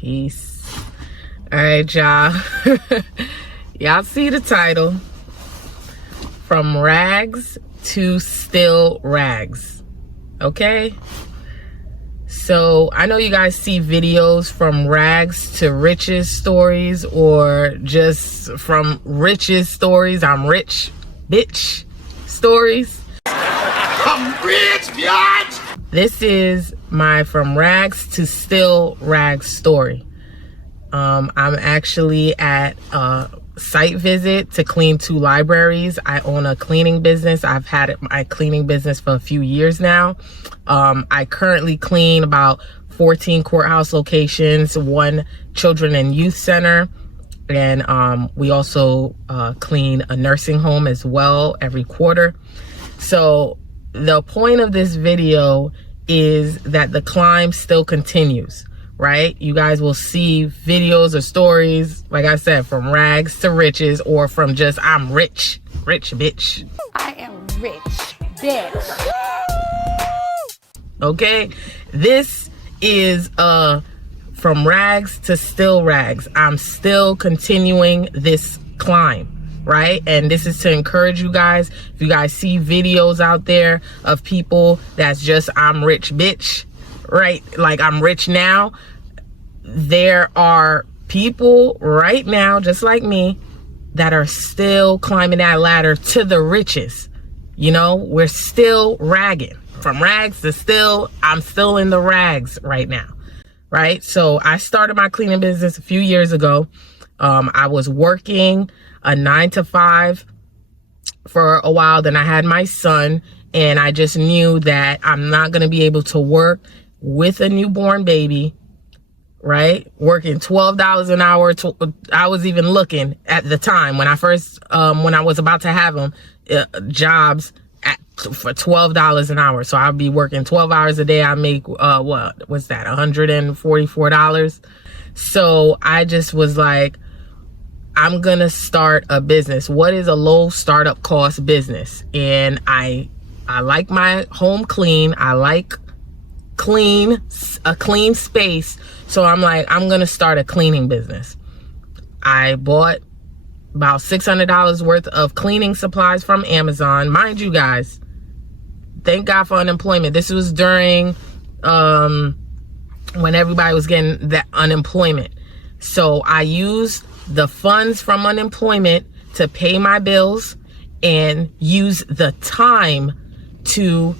Peace. All right, y'all. Y'all see the title. From rags to still rags. Okay? So I know you guys see videos from rags to riches stories, or just from riches stories. I'm rich, bitch stories. I'm rich, bitch! This is my from rags to still rags story. I'm actually at a site visit to clean 2 libraries. I own a cleaning business. I've had my cleaning business for a few years now. I currently clean about 14 courthouse locations, 1 children and youth center, and we also clean a nursing home as well every quarter. So the point of this video is that the climb still continues, right? You guys will see videos or stories, like I said, from rags to riches, or from just I'm rich, rich bitch. I am rich, bitch. Okay, this is from rags to still rags. I'm still continuing this climb, right? And this is to encourage you guys. If you guys see videos out there of people that's just I'm rich bitch, right? Like I'm rich now. There are people right now, just like me, that are still climbing that ladder to the riches. You know, we're still ragging. From rags to still, I'm still in the rags right now, right? So I started my cleaning business a few years ago. I was working a 9-to-5 for a while. Then I had my son, and I just knew that I'm not going to be able to work with a newborn baby, right? Working $12 an hour. I was even looking at the time when I first, when I was about to have them, jobs for $12 an hour. So I'll be working 12 hours a day. I make, what's that? $144. So I just was like, I'm going to start a business. What is a low startup cost business? And I like my home clean. I like a clean space. So I'm like, I'm going to start a cleaning business. I bought about $600 worth of cleaning supplies from Amazon. Mind you guys, thank God for unemployment. This was during when everybody was getting that unemployment. So I used the funds from unemployment to pay my bills and use the time to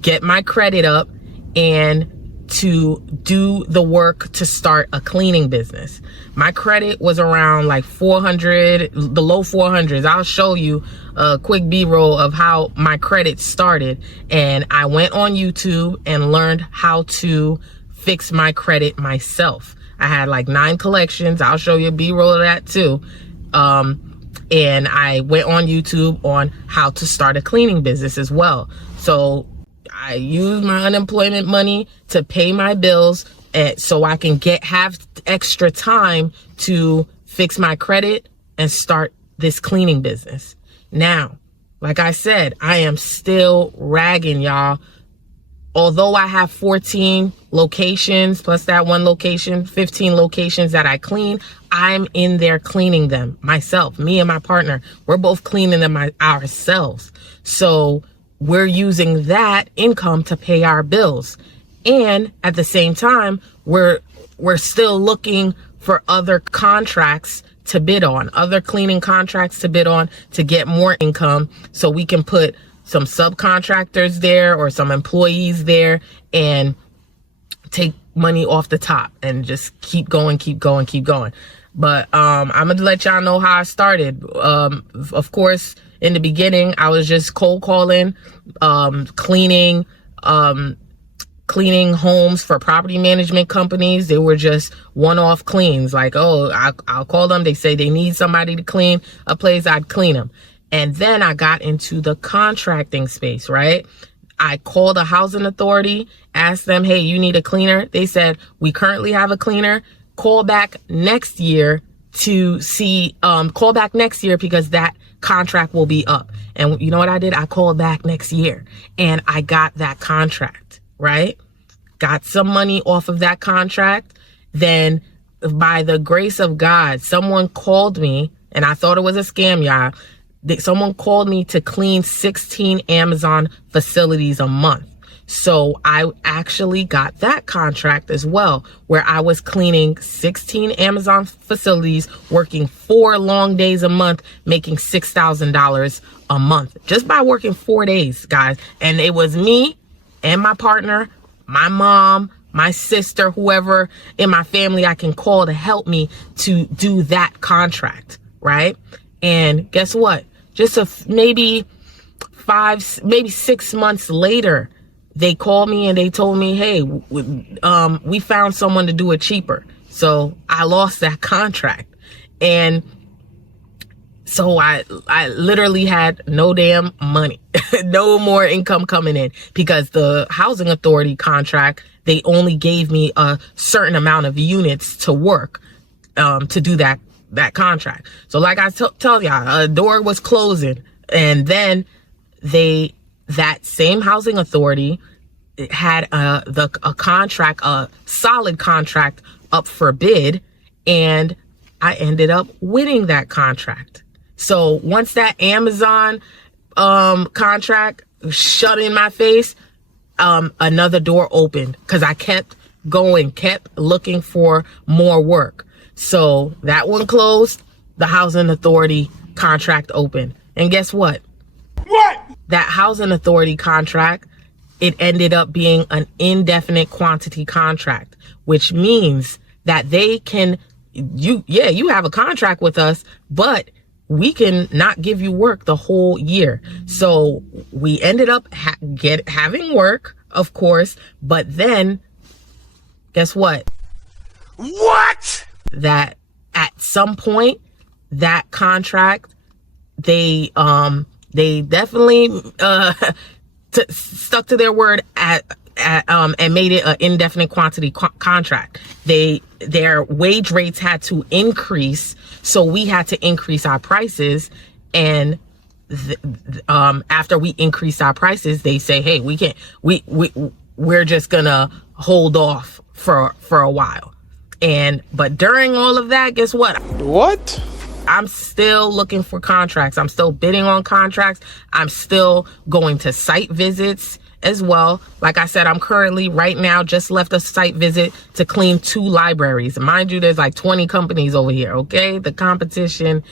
get my credit up and to do the work to start a cleaning business. My credit was around like 400, the low 400s. I'll show you a quick B-roll of how my credit started. And I went on YouTube and learned how to fix my credit myself. I had like 9 collections. I'll show you a B-roll of that too. And I went on YouTube on how to start a cleaning business as well. So I use my unemployment money to pay my bills, so I can have extra time to fix my credit and start this cleaning business. Now, like I said, I am still ragging, y'all. Although I have 14 locations, plus that 1 location, 15 locations that I clean, I'm in there cleaning them myself. Me and my partner, we're both cleaning them ourselves. So we're using that income to pay our bills. And at the same time, we're still looking for other contracts to bid on, other cleaning contracts to bid on to get more income, so we can put some subcontractors there or some employees there and take money off the top and just keep going. But I'm gonna let y'all know how I started. Of course, in the beginning, I was just cold calling, cleaning homes for property management companies. They were just one-off cleans. Like, oh, I'll call them. They say they need somebody to clean a place. I'd clean them. And then I got into the contracting space, right? I called a housing authority, asked them, hey, you need a cleaner? They said, we currently have a cleaner. Call back next year to see, call back next year because that contract will be up. And you know what I did? I called back next year and I got that contract, right? Got some money off of that contract. Then by the grace of God, someone called me, and I thought it was a scam, y'all. Someone called me to clean 16 Amazon facilities a month. So I actually got that contract as well, where I was cleaning 16 Amazon facilities, working 4 long days a month, making $6,000 a month just by working 4 days, guys. And it was me and my partner, my mom, my sister, whoever in my family I can call to help me to do that contract, right? And guess what? Just maybe 6 months later, they called me and they told me, hey, we found someone to do it cheaper. So I lost that contract. And so I literally had no damn money, no more income coming in, because the housing authority contract, they only gave me a certain amount of units to work to do that contract. So like I tell y'all, a door was closing, and then that same housing authority had a contract, a solid contract up for bid, and I ended up winning that contract. So once that Amazon contract shut in my face, another door opened, because I kept going, kept looking for more work. So that one closed, the housing authority contract opened. And guess what? That housing authority contract, it ended up being an indefinite quantity contract, which means that they can, you have a contract with us, but we can not give you work the whole year. So we ended up having work, of course, but then guess what? That at some point, that contract, they definitely stuck to their word and made it an indefinite quantity contract. Their wage rates had to increase, so we had to increase our prices. And after we increased our prices, they say, hey, we're just gonna hold off for a while. But during all of that, guess what? I'm still looking for contracts. I'm still bidding on contracts. I'm still going to site visits as well. Like I said, I'm currently right now just left a site visit to clean 2 libraries. Mind you, there's like 20 companies over here. Okay. The competition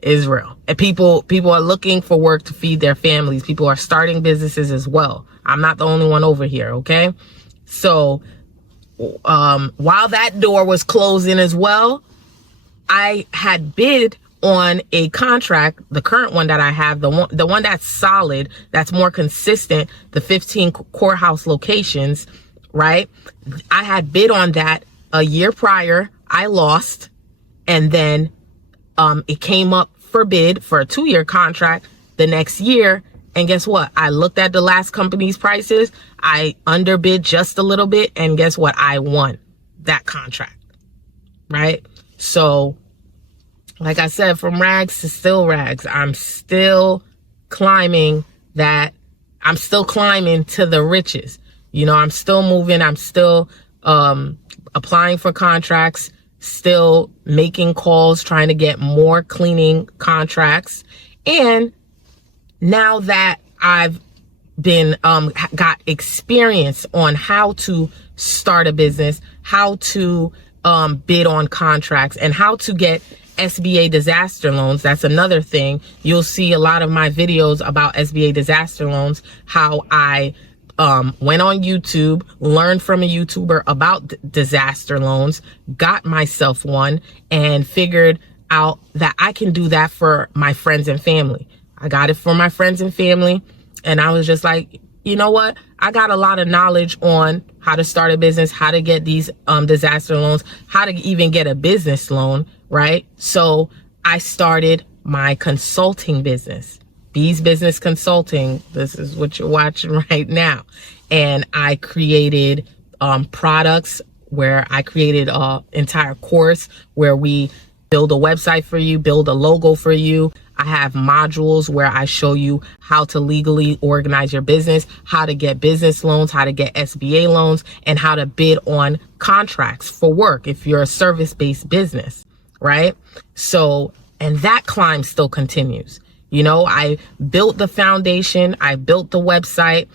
is real, and people are looking for work to feed their families. People are starting businesses as well. I'm not the only one over here. Okay. So, while that door was closing as well, I had bid on a contract, the current one that I have, the one that's solid, that's more consistent, the 15 courthouse locations, right? I had bid on that a year prior. I lost, and then it came up for bid for a 2-year contract the next year. And guess what? I looked at the last company's prices. I underbid just a little bit, and guess what? I won that contract, right? So, like I said, from rags to still rags, I'm still climbing to the riches. You know, I'm still moving. I'm still applying for contracts, still making calls, trying to get more cleaning contracts. And now that I've been got experience on how to start a business, how to bid on contracts, and how to get SBA disaster loans. That's another thing. You'll see a lot of my videos about SBA disaster loans, how I went on YouTube, learned from a YouTuber about disaster loans, got myself one, and figured out that I can do that for my friends and family. I got it for my friends and family, and I was just like, you know what? I got a lot of knowledge on how to start a business, how to get these disaster loans, how to even get a business loan, right? So I started my consulting business, Bees Business Consulting. This is what you're watching right now. And I created products where I created an entire course where we build a website for you, build a logo for you. I have modules where I show you how to legally organize your business, how to get business loans, how to get SBA loans, and how to bid on contracts for work if you're a service-based business, right? So, and that climb still continues. You know, I built the foundation, I built the website,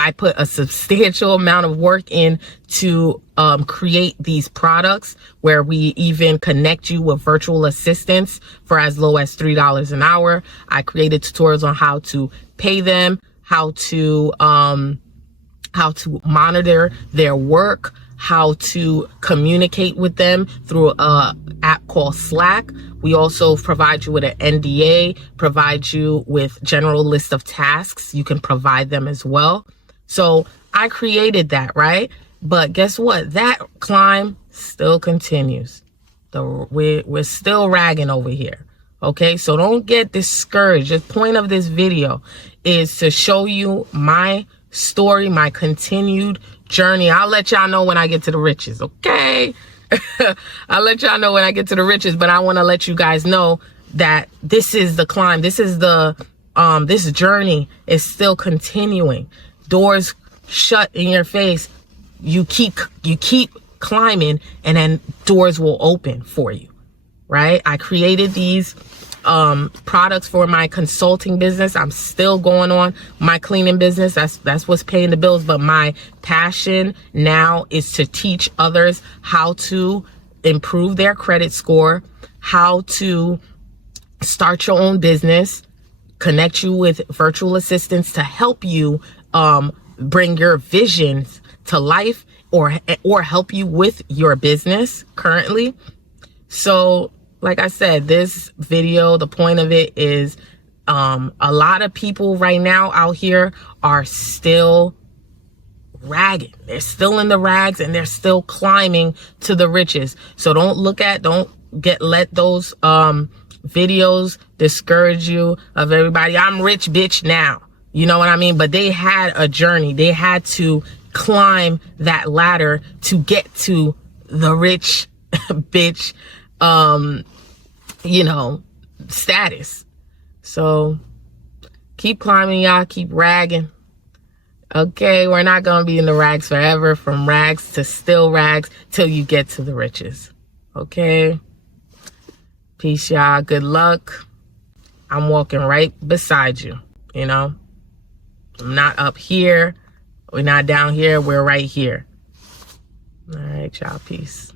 I put a substantial amount of work in to create these products where we even connect you with virtual assistants for as low as $3 an hour. I created tutorials on how to pay them, how to monitor their work, how to communicate with them through a app called Slack. We also provide you with an NDA, provide you with general list of tasks. You can provide them as well. So I created that, right? But guess what? That climb still continues. We're still ragging over here. Okay, so don't get discouraged. The point of this video is to show you my story, my continued journey. I'll let y'all know when I get to the riches, okay? I'll let y'all know when I get to the riches, but I want to let you guys know that this is the climb. This is this journey is still continuing. Doors shut in your face. You keep climbing, and then doors will open for you, right? I created these products for my consulting business. I'm still going on my cleaning business. That's what's paying the bills. But my passion now is to teach others how to improve their credit score, how to start your own business, connect you with virtual assistants to help you bring your visions to life, or help you with your business currently. So like I said, this video, the point of it is a lot of people right now out here are still ragging. They're still in the rags, and they're still climbing to the riches. So don't let those videos discourage you of everybody. I'm rich bitch now. You know what I mean? But they had a journey. They had to climb that ladder to get to the rich bitch, you know, status. So keep climbing, y'all. Keep ragging. Okay, we're not going to be in the rags forever. From rags to still rags till you get to the riches. Okay? Peace, y'all. Good luck. I'm walking right beside you, you know? I'm not up here. We're not down here. We're right here. All right, y'all. Peace.